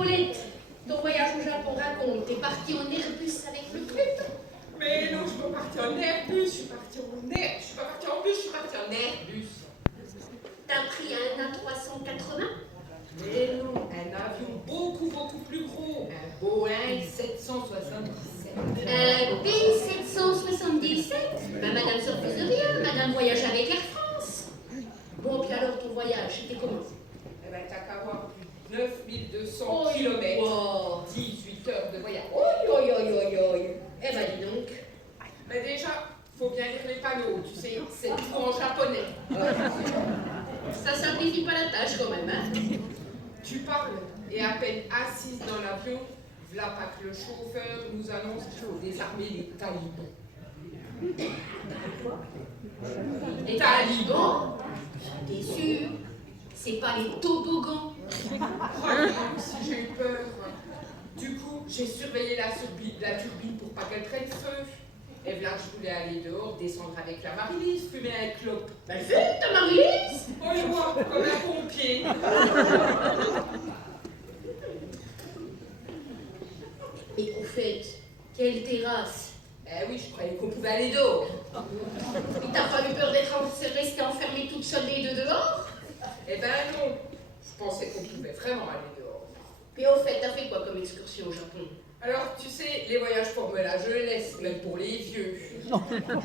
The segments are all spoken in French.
Paulette, ton voyage au Japon, raconte. T'es parti en Airbus avec le truc? Mais non, je suis pas partie en Airbus, je suis partie en Air. Je suis pas partie en bus, je suis partie en Airbus. T'as pris un A380? Mais non, un avion beaucoup plus gros. Un Boeing 777. Un B777? Ben, madame surprise de rien, madame voyage avec Air France. Bon, puis alors ton voyage, c'était comment? Eh ben, t'as qu'à voir plus de 9200 km. Wow. 18 heures de voyage. Eh ben, dis donc. Mais déjà, faut bien lire les panneaux, tu sais, c'est tout en japonais. Ça simplifie pas la tâche quand même, hein? Tu parles, et à peine assise dans l'avion, voilà pas que le chauffeur nous annonce qu'il faut désarmer les talibans. Les talibans? T'es sûr? C'est pas les toboggans? Oh, si j'ai eu peur. Du coup, j'ai surveillé la turbine pour pas qu'elle prenne feu. Et là, je voulais aller dehors, descendre avec la Marie-Lise, fumer un clope. Ben, vite, ta Marie-Lise! Oh, et moi, comme un pompier. Et au fait, quelle terrasse? Eh oui, je croyais qu'on pouvait aller dehors. Il t'a pas eu peur d'être restée enfermée toute seule les deux dehors? Eh ben non, je pensais qu'on pouvait vraiment aller dehors. Puis au fait, t'as fait quoi comme excursion au Japon? Alors, tu sais, les voyages pour la jeunesse, même pour les vieux.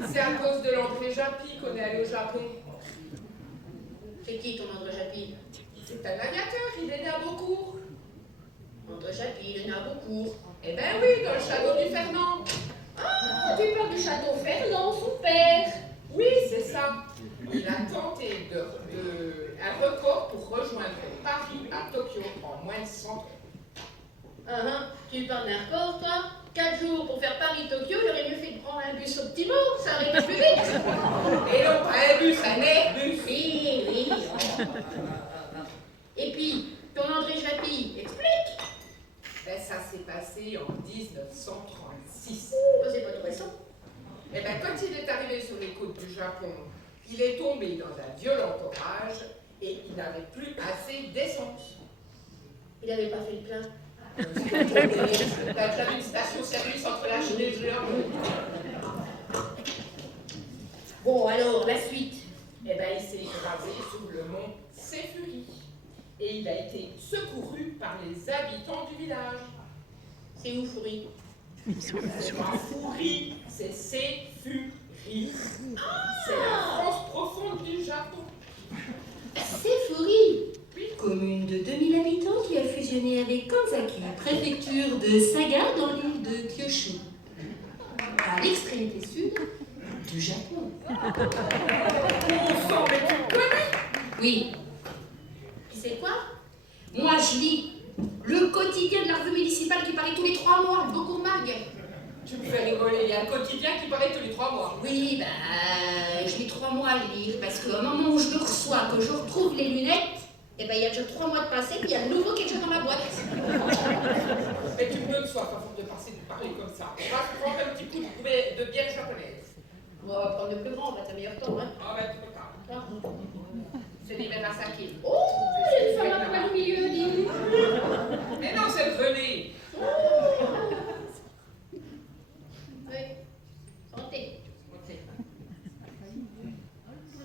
C'est à cause de l'André Japy qu'on est allé au Japon. C'est qui ton André Japy? C'est un aviateur, il est né à Beaucourt. André Japy, il est né à Beaucourt. Eh ben oui, dans le château du Fernand. Ah, tu parles du château Fernand, son père. Oui, c'est ça. Il a tenté un record pour rejoindre Paris à Tokyo en moins de 100 ans. Tu parles d'un record, toi? 4 jours pour faire Paris-Tokyo, il aurait mieux fait de prendre un bus Optimo, ça aurait été plus vite. Et non, pas un bus, un Airbus. Oui. Et puis, ton André Japy, explique. Ben, ça s'est passé en 1936. C'est pas tout récent. Eh ben, quand il est arrivé sur les côtes du Japon, il est tombé dans un violent orage et il n'avait plus assez d'essence. Il n'avait pas fait le plein. T'as vu une station-service entre la Chine et le Japon. Bon, alors, la suite. Eh ben, il s'est écrasé sur le mont Séfuri et il a été secouru par les habitants du village. C'est où, Foury? C'est pas Foury, c'est Séfuri. C'est la France profonde du Japon. C'est Foury. Oui. Commune de 2000 habitants qui a fusionné avec Kanzaki, préfecture de Saga dans l'île de Kyushu, à l'extrémité sud du Japon. On s'en met tout connaît. Oui. Tu sais quoi? Moi, je lis le quotidien de la revue municipale qui paraît tous les 3 mois, le Beaucourt Mag. Tu me fais rigoler, il y a un quotidien qui paraît tous les 3 mois. Oui, je mets 3 mois à le lire, parce qu'au moment où je le reçois, que je retrouve les lunettes, il y a déjà 3 mois de passé, puis il y a de nouveau quelque chose dans ma boîte. Mais tu me donnes soif à force de parler comme ça. On va se prendre un petit coup de bière japonaise. On va prendre le plus grand, on va t'amener temps, hein. Ah ben, tu peux pas. C'est l'hiver à saké. Oh, il y a une femme à poil au milieu, dis. Mais non, c'est le relais. Oui. Santé.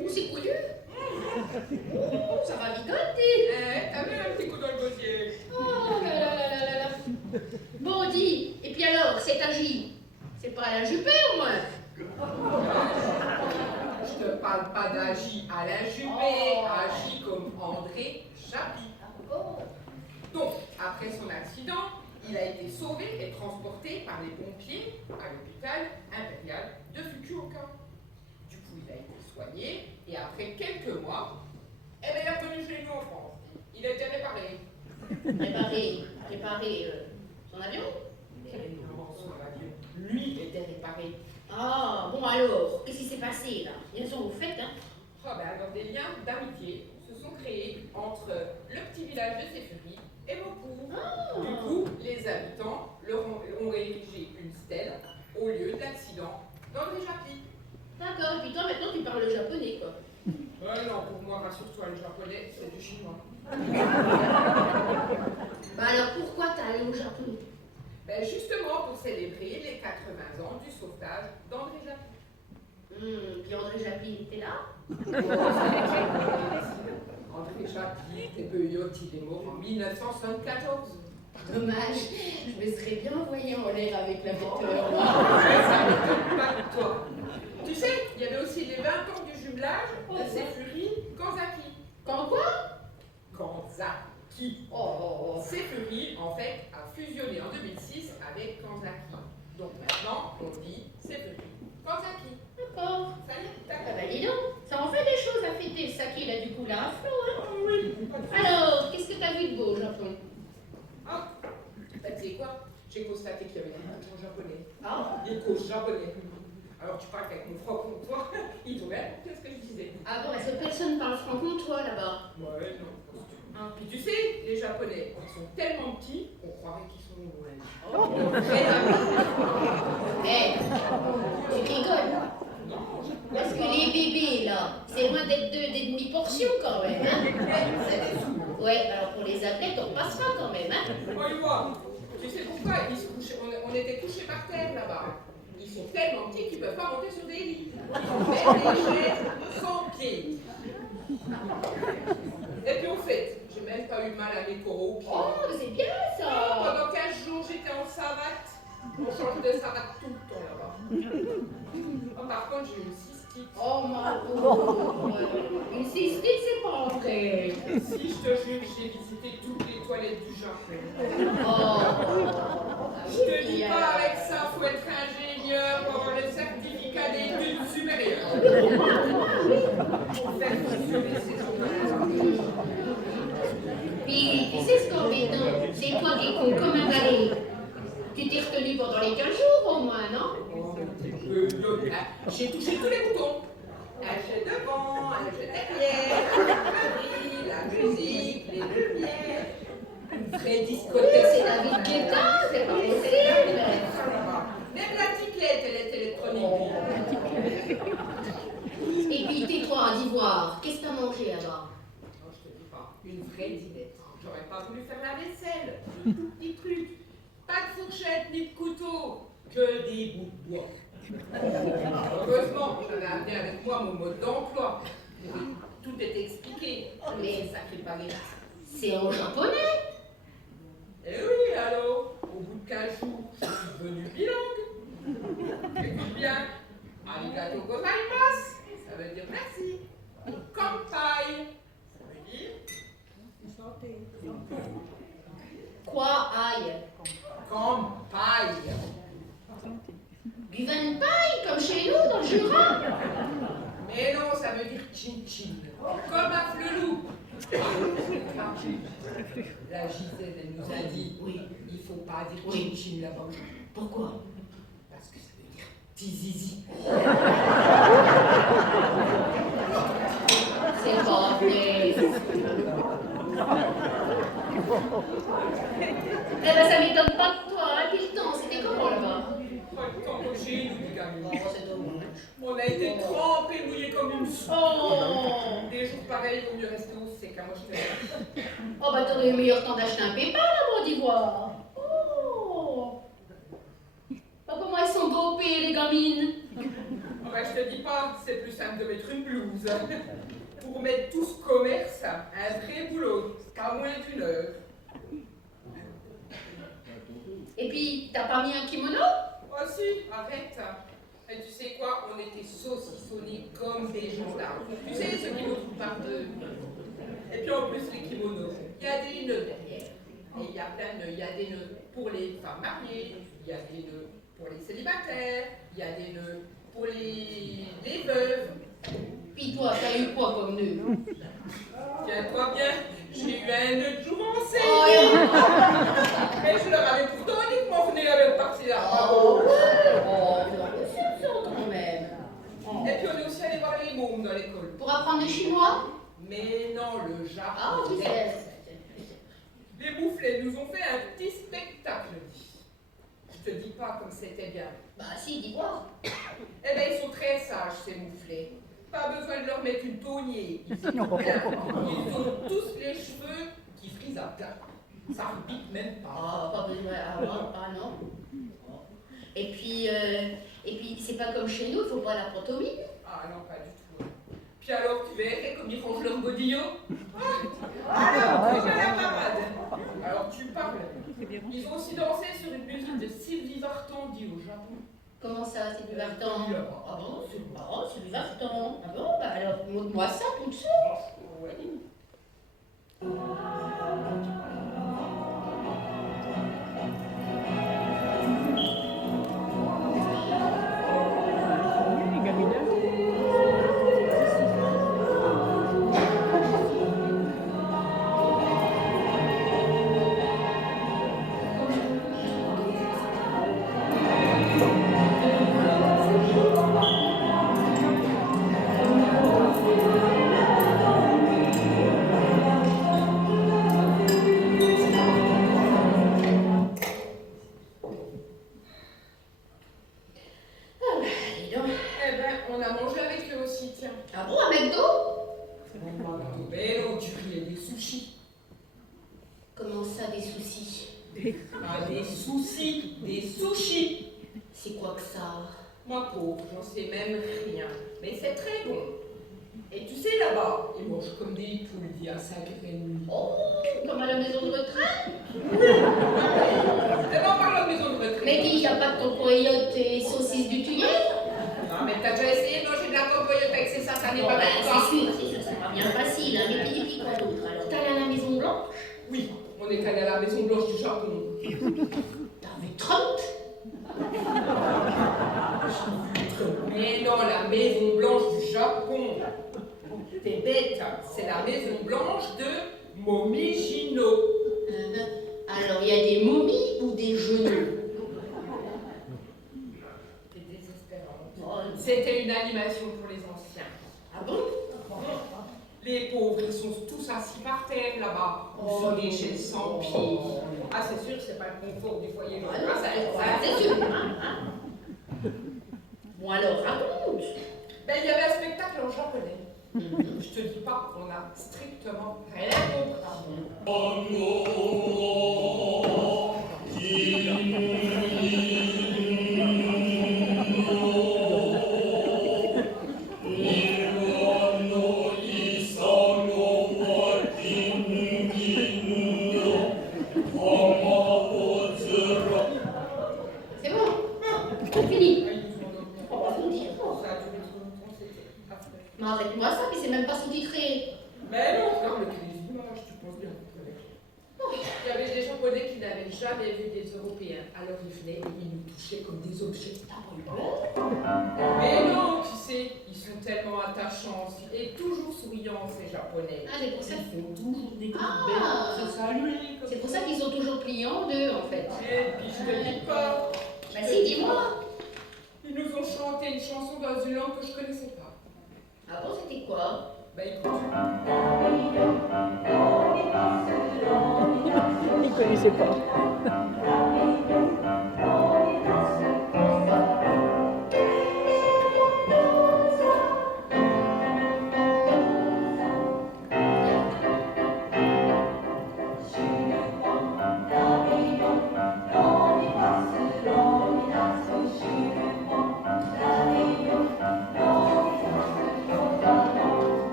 Oh, c'est couillu. Oh, ça va bigoter. T'as mis un petit coup dans le gosier. Oh là. Bon, dis, et puis alors, cet agi, c'est pas à la Juppé au moins? Je te parle pas d'Agi à la Juppé, Agi comme André Japy. Donc, après son accident, il a été sauvé et transporté par les pompiers à l'hôpital impérial de Fukuoka. Du coup, il a été soigné et après quelques mois, il est revenu chez nous en France. Il a été réparé. Réparer son avion? Non, son avion, lui, était réparé. Ah, bon alors, qu'est-ce qui s'est passé là? Bien sûr, vous faites, hein? Alors des liens d'amitié se sont créés entre le petit village de Séfuri et Beaucourt. Du coup, les habitants leur ont érigé une stèle au lieu de l'accident d'André Japy. D'accord, et puis toi maintenant tu parles le japonais, quoi. Non, pour moi, rassure-toi, le japonais, c'est du chinois. Bah alors pourquoi au Japon? Ben justement pour célébrer les 80 ans du sauvetage d'André Japy. Puis André Japy était là? André Japy était peyote, il est mort en 1974. Dommage, je me serais bien envoyé en l'air avec la vecteur. Ça ne m'étonne pas de toi. Tu sais, il y avait aussi les 20 ans du jumelage de Seifuri Kanzaki. Quand quoi? Kanzaki. Oh. Seifuri, en fait, a fusionné en 2006 avec Kanzaki. Donc maintenant, on dit Seifuri Kanzaki. D'accord. Ça y est, Ah bah dis donc, ça en fait des choses à fêter, le saké là du coup là à flot, hein. oui. Alors, qu'est-ce que t'as vu de beau au Japon? Ah, bah, tu sais quoi? J'ai constaté qu'il y avait des coachs japonais. Ah. Des coachs japonais. Alors tu parles avec mon franc-comtois, ils ont bien compris ce que je disais. Ah bon, est-ce que personne parle franc-comtois là-bas? Ouais, non. Puis tu sais, les Japonais, ils sont tellement petits qu'on croirait qu'ils sont loin. Tu rigoles? Parce que les bébés là, c'est loin d'être des demi-portions quand même, hein? Ouais, alors pour les athlètes, on passera quand même, hein? Tu sais pourquoi ils se couchaient, on était couchés par terre là-bas. Ils sont tellement petits qu'ils ne peuvent pas monter sur des lits. Ils ont même des chaises sans pieds. Et puis au fait, j'ai même pas eu mal à mes coraux aux pieds. Oh, c'est bien ça! Pendant 15 jours, j'étais en savate. On change de savate tout le temps là-bas. Oh, par contre, j'ai eu une cystite. Oh ma pauvre! Une cystite, c'est pas vrai! Si, je te jure, j'ai visité toutes les toilettes du Japon. Oh! Je te dis pas, avec ça, faut être ingénieur pour avoir le certificat d'études supérieures. Pour faire fonctionner ces journaux. Puis, tu sais ce qu'on est embêtant, c'est toi qui es con comme un balai. Tu t'es retenu pendant les 15 jours au moins, non? J'ai touché tous les boutons. Un jet devant, un jet derrière, la musique, les lumières. Une vraie discothèque. C'est la vie de Guetta, c'est pas possible. Même la tiquette, elle est électronique. Et puis tais-toi d'ivoire, qu'est-ce que t'as mangé là-bas? Non, je te dis pas. Une vraie dînette. J'aurais pas voulu faire la vaisselle. De tout petits trucs. Pas de fourchette ni de couteau. Que des bouts de bois. Heureusement, j'avais amené avec moi mon mode d'emploi. Tout était expliqué. Mais sacré baguette. c'est en japonais. Eh oui, allô. Au bout de 15 jours, je suis devenu bilingue. Écoute bien. Arigato gozaimasu. Ça veut dire merci. Kanpai. Ça veut dire santé. Quoi, aïe? Kanpai. Guvenpai, comme chez nous, dans le Jura? Mais non, ça veut dire chin-chin. Comme un flelou. La Gisèle, elle nous a dit, oui, il faut pas dire chin-chin là-bas. Pourquoi? Parce que ça veut dire petit zizi. C'est pas vrai. Eh ben ça m'étonne pas de toi, hein, puis le temps, c'était comment là-bas? Pas le temps comme chez nous, les gamins. Oh, c'est dommage. On a été trempés, mouillés comme une soupe. Oh! Des jours pareils, il vaut mieux rester au sec, hein, moi je te dis. Oh bah t'aurais eu meilleur temps d'acheter un pépin là-bas d'ivoire. Oh! Bah comment elles sont dopées les gamines? Oh, bah, je te dis pas, c'est plus simple de mettre une blouse. Pour mettre tout ce commerce, un vrai boulot, pas moins d'1 heure. Et puis, t'as pas mis un kimono? Oh si, arrête. Et tu sais quoi, on était saucissonnés comme des gendarmes. Tu sais, ceux qui nous trouvent par deux. Et puis en plus, les kimonos, il y a des nœuds derrière. Et il y a plein de nœuds. Il y a des nœuds pour les femmes mariées, il y a des nœuds pour les célibataires, il y a des nœuds pour les veuves. Puis toi, t'as eu quoi comme nœud? Tiens-toi bien, j'ai eu un nœud de jouvencé. Oh, Mais je leur avais pourtant dit que mon nez avait parti là. oh, c'est ça quand même. Oh. Et puis on est aussi allé voir les mômes dans l'école. Pour apprendre le chinois? Mais non, le Japon. Ah oui, c'est... Les mouflets nous ont fait un petit spectacle. Je te dis pas comme c'était bien. Bah si, dis-moi. Eh ben ils sont très sages ces mouflets. Pas besoin de leur mettre une taugnée. Ils ont tous les cheveux qui frisent à plat. Ça repique même pas. Ah, pas besoin. Ah non. Et puis c'est pas comme chez nous, il faut pas la pantomime. Ah non, pas du tout. Puis alors, tu verrais comme ils rangent leur godillot. Alors, comme à la parade. Alors, tu parles. Ils ont aussi dansé sur une musique de Sylvie Vartan, dit au Japon. Comment ça, c'est du Vartan? Là-bas. Ah bon, c'est marrant, c'est du Vartan. Ah bon, bah alors, montre-moi ça tout de suite. Ouais. On a mangé avec eux aussi, tiens. Ah bon, un McDo? Bello, du riz et des sushis. Comment ça, des soucis? Ah, des soucis, des sushis. C'est quoi que ça? Ma pauvre, j'en sais même rien. Mais c'est très bon. Et tu sais, là-bas, ils mangent comme des poules, dit à Sagré-Nuit. Oh, comme à la maison de retraite? Elle en parle à la maison de retraite. Mais dis, y a pas de cocoyote et saucisses du tuyau? Non, mais t'as déjà essayé de manger de la cocoyote avec ses ça n'est Bon, pas ben, d'accord. c'est sûr, c'est pas bien facile, hein, mais puis quoi d'autre? Alors, t'es allé à la Maison Blanche? Oui, on est allé à la Maison Blanche du Japon. T'as vu Trump? Mais non, la Maison Blanche du Japon. T'es bête, c'est la Maison Blanche de Momijino. Alors, il y a des momies ou des genoux? T'es désespérante. Oh, C'était une animation pour les anciens. ah bon? Les pauvres, ils sont tous assis par terre là-bas, ou sur des chaises sans pieds. Ah, c'est sûr, c'est pas le confort du foyer. Ah non, ça, c'est sûr. Hein. Bon alors, raconte. Ben, il y avait un spectacle en japonais. Je te dis pas, on a strictement rien compris. C'est bon, c'est fini. Ah, ils nous ont donné. On va vous dire. Ça a duré trop longtemps, c'était affreux. Mais arrête-moi ça, mais c'est même pas sous-titré. Mais non, regarde les images, tu penses bien. Il y avait des Japonais qui n'avaient jamais vu des Européens. Alors ils venaient et ils nous touchaient comme des objets. T'as pas eu peur? Mais non, tu sais, ils sont tellement attachants aussi. Et toujours souriants, ces Japonais. Ah, c'est pour ça. Ils font toujours des coups Ah. de bec, se saluer. comme C'est pour ça. ça qu'ils sont toujours pliés en deux, en fait. Et puis je te dis pas. Bah si, dis-moi. Ils nous ont chanté une chanson dans une langue que je connaissais pas. Ah bon, c'était quoi? Bah écoute. Il ne connaissait pas.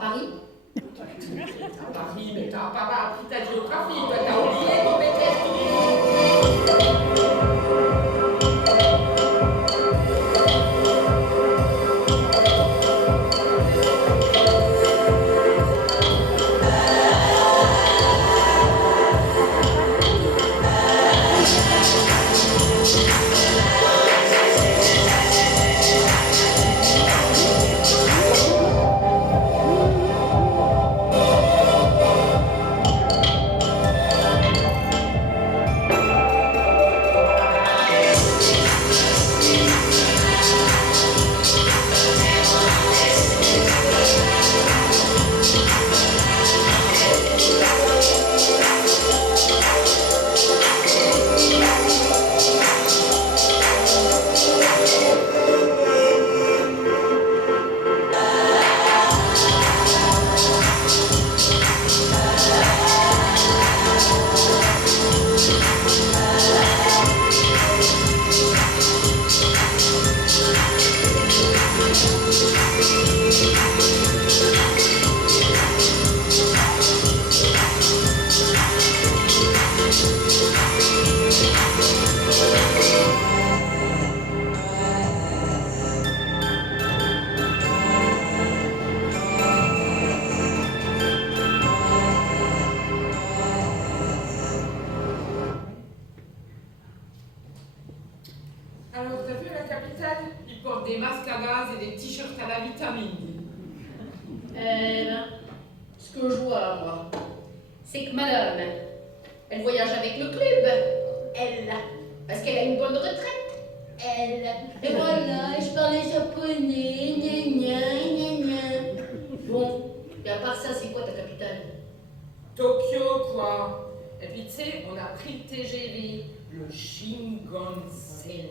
Paris? À Paris, mais t'as pas appris ta géographie, toi t'as oublié ton BTS. Alors, t'as vu la capitale? Ils portent des masques à gaz et des t-shirts à la vitamine. Eh ben, ce que je vois, moi, c'est que madame, elle voyage avec le club. Elle, parce qu'elle a une bonne retraite. Elle, et voilà, je parlais japonais, gna gna gna gna. Bon, et à part ça, c'est quoi ta capitale? Tokyo, quoi. Et puis, tu sais, on a pris le TGV, le Shinkansen.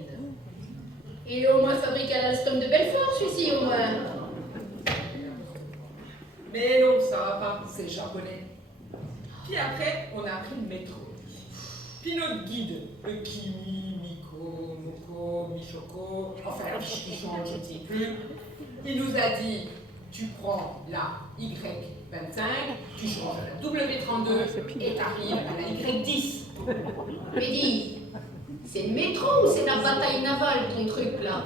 Il est au moins fabriqué à l'Alstom de Belfort, celui-ci, au moins. Mais non, ça va pas, c'est japonais. Puis après, on a pris le métro. Puis notre guide, le Kimi, Miko, Moko, Michoko, enfin, qui change, je ne sais plus, il nous a dit, tu prends la Y25, tu changes à la W32 et t'arrives à la Y10. Mais dis, c'est le métro ou c'est la bataille navale, ton truc, là?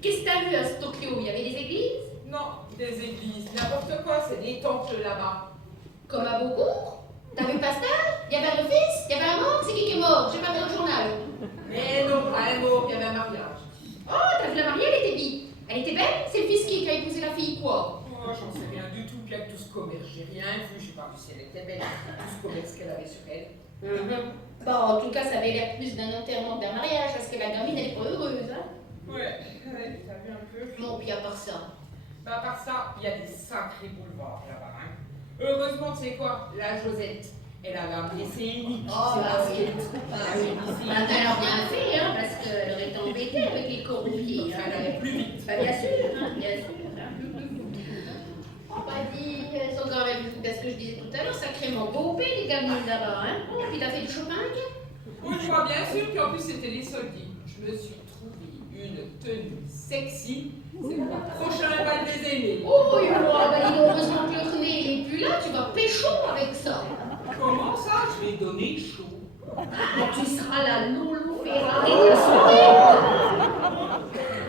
Qu'est-ce que t'as vu à ce Tokyo? Il y avait des églises? Non, des églises, n'importe quoi, c'est des temples là-bas. Comme à Beaucourt? T'as vu Pasteur? Il y avait un office? Il y avait un mort? C'est qui est mort? J'ai pas vu le journal. Mais non, pas un mot, il y avait un mariage. Oh, t'as vu la mariée? Elle était bille. Elle était belle? C'est le fils qui a épousé la fille, quoi? Oh, j'en sais rien du tout, puis avec tout ce commerce, j'ai rien vu, j'ai pas vu si elle était belle, tout ce commerce qu'elle avait sur elle. Bon, en tout cas, ça avait l'air plus d'un enterrement que d'un mariage, parce que la gamine, elle est pas heureuse, hein? Ouais, t'as vu un peu. Bon, puis à part ça. Bah, à part ça, il y a des sacrés boulevards là-bas, hein. Heureusement, tu sais quoi, la Josette, elle avait appelé ses uniques. Oh, bah oui. Elle a bien fait, hein, parce qu'elle aurait été embêtée avec les corruptiers. Elle allait plus vite. Bah, bien sûr, hein, bien sûr. Oh, bah, dis, elles sont quand même, parce que je disais tout à l'heure, sacrément beau-pé, les gamines là-bas, hein. Oh, puis t'as fait du shopping? Oui, je vois bien sûr, puis en plus, c'était les soldiers. Je me suis trouvé une tenue sexy. C'est pour le prochain bal des aînés. Oh, et moi, bah, dis donc, heureusement que le René, il est plus là, tu vas pécho avec ça. Comment ça? Je vais donner chaud. Tu seras la Lolo Ferrari de la soirée.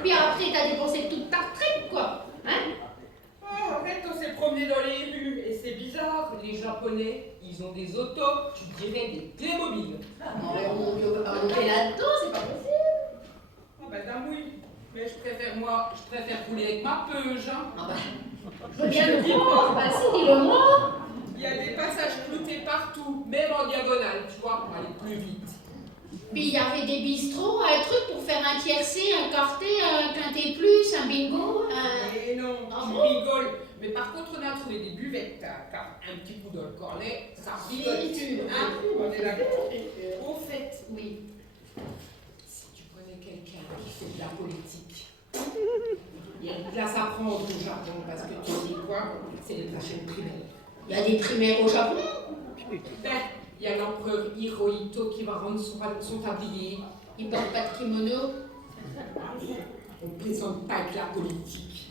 Puis après, t'as dépensé toute ta retraite, quoi. Hein? Oh, en fait, on s'est promené dans les rues et c'est bizarre. Les Japonais, ils ont des autos, tu dirais des Playmobil. Non, mais on est là-dedans, c'est pas possible. Ah bah oui. Mais je préfère rouler avec ma peuge. Hein. Ah bah, je veux bien le croire. Bah si, dis-le-moi. Il y a des passages cloutés partout, même en diagonale, tu vois, pour aller plus vite. Puis il y avait des bistrots, un truc pour faire un tiercé, un quarté, un quintet plus, un bingo, Mais non, Ah tu bon? rigoles. Mais par contre, on a trouvé des buvettes. T'as un petit coup dans le cornet, ça rigole. Hein? On est d'accord. Au fait, Oui. si tu connais quelqu'un qui fait de la politique, il y a une place à prendre au Japon, parce que tu sais quoi, c'est les prochaines primaires. Il y a des primaires au Japon. Ben, il y a l'empereur Hirohito qui va rendre son tablier. Ils portent pas de kimono. On ne plaisante pas avec la politique.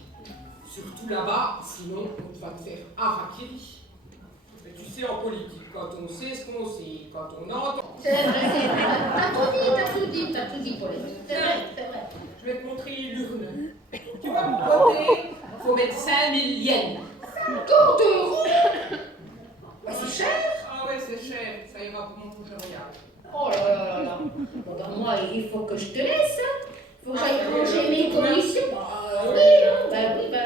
Surtout là-bas, sinon on va te faire harakiri. Mais tu sais, en politique, quand on sait ce qu'on sait, quand on entend... C'est vrai, c'est vrai. T'as tout dit, Paulette. C'est vrai, c'est vrai. Je vais te montrer l'urne. Tu vas me voter, faut mettre 5000 yens. 50 euros. Bah, c'est cher. Ah ouais, c'est cher, ça ira pour mon prochain voyage. Oh là là là là. Bon, ben, moi, il faut que je te laisse. Il faut que j'aille ranger mes commissions. Oui, oui.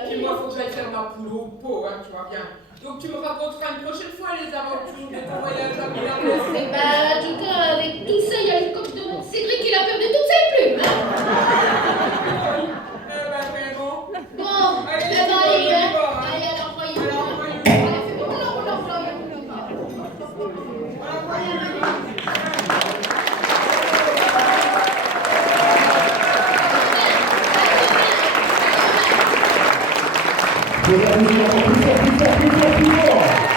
Et moi, il faut que j'aille faire ma poule au pot, hein, tu vois bien. Donc tu me raconteras une prochaine fois les aventures de ton voyage à Budapest. Eh ben, en tout cas, avec tout ça, il y a le coq de mon Cédric, il a perdu toutes ses plumes. Hein. Eh ben, vraiment. Bon, Allez, eh ben, allez, hein. hein. Allez, alors, voyons. Alors, voyons. Allez, fais-moi, non. Mesdames et messieurs, plus fort.